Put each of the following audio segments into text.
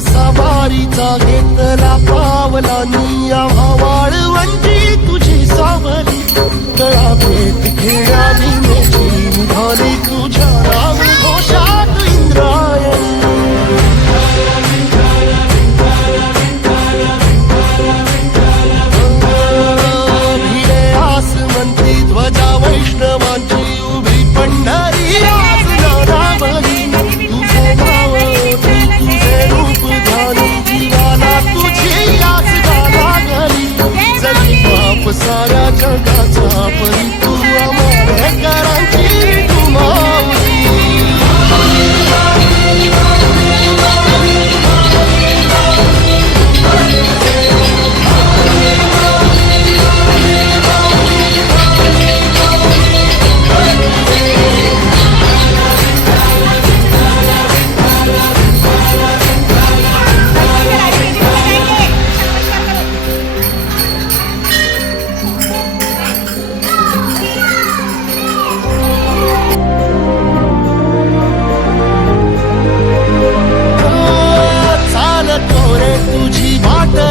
सवारीचा घेतला पावलांनी वाळवंटी तुझी सावली तळा भेट खेळा भीमेची निघाली तुझ्या राम घोषात इंद्रायणी भिडे आसमंती ध्वजा वैष्णवांची उभी पंढरी आज नारावली तुझे नाव तुझे रूप जीवाला तुझी याच लागली जगी बाप साऱ्या जगाचा परी तू अमरेकरांची तू माऊली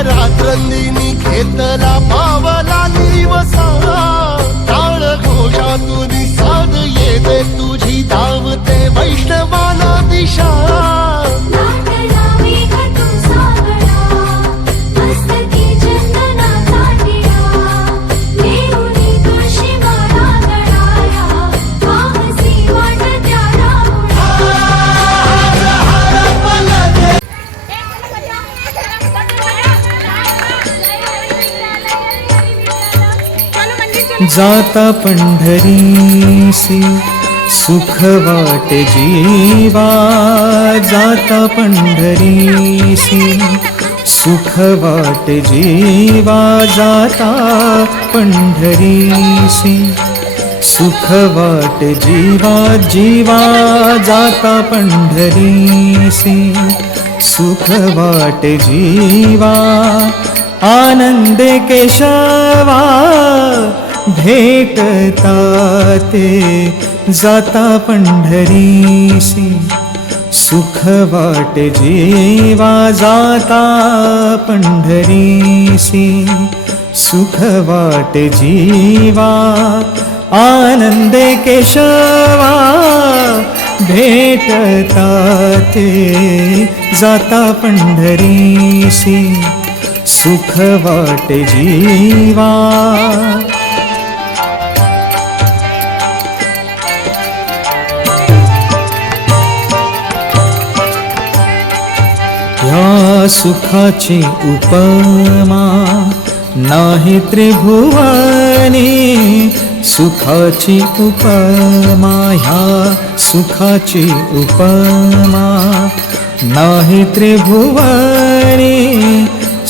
रात्रंदिनी घेतला पावला निवसा टाळ घोषातून साध येते तुझी धावते वैष्णवाला दिशा जाता पंढरीसी सुख वाटे जीवा जाता पंढरीसी सुख वाटे जीवा जाता पंढरीसी सुख वाटे जीवा जीवा जाता पंढरीसी सुख वाटे जीवा आनंदे केशवा भेटता ते जाता पंढरीसी सुख वाटे जीवा जाता पंढरीसी सुख वाटे जीवा आनंदे केशवा भेटता ते जाता पंढरीसी सुख वाटे जीवा ह्या सुखाची उपमा नाही त्रिभुवनी सुखाची उपमा ह्या सुखाची उपमा नाही त्रिभुवनी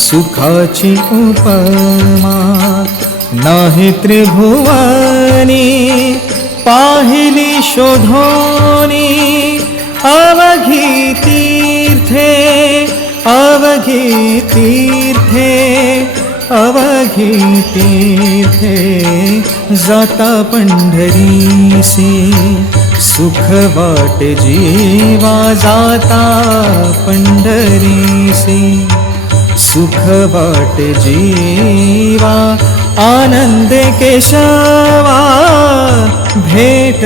सुखाची उपमा नाही त्रिभुवनी पाहिली शोधोनी अवघी तीर्थे अवघी तीर्थे अवघी तीर्थे जाता पंढरीसी सुख वाटे जीवा जाता पंढरीसी सुख वाटे जीवा आनंद केशवा भेट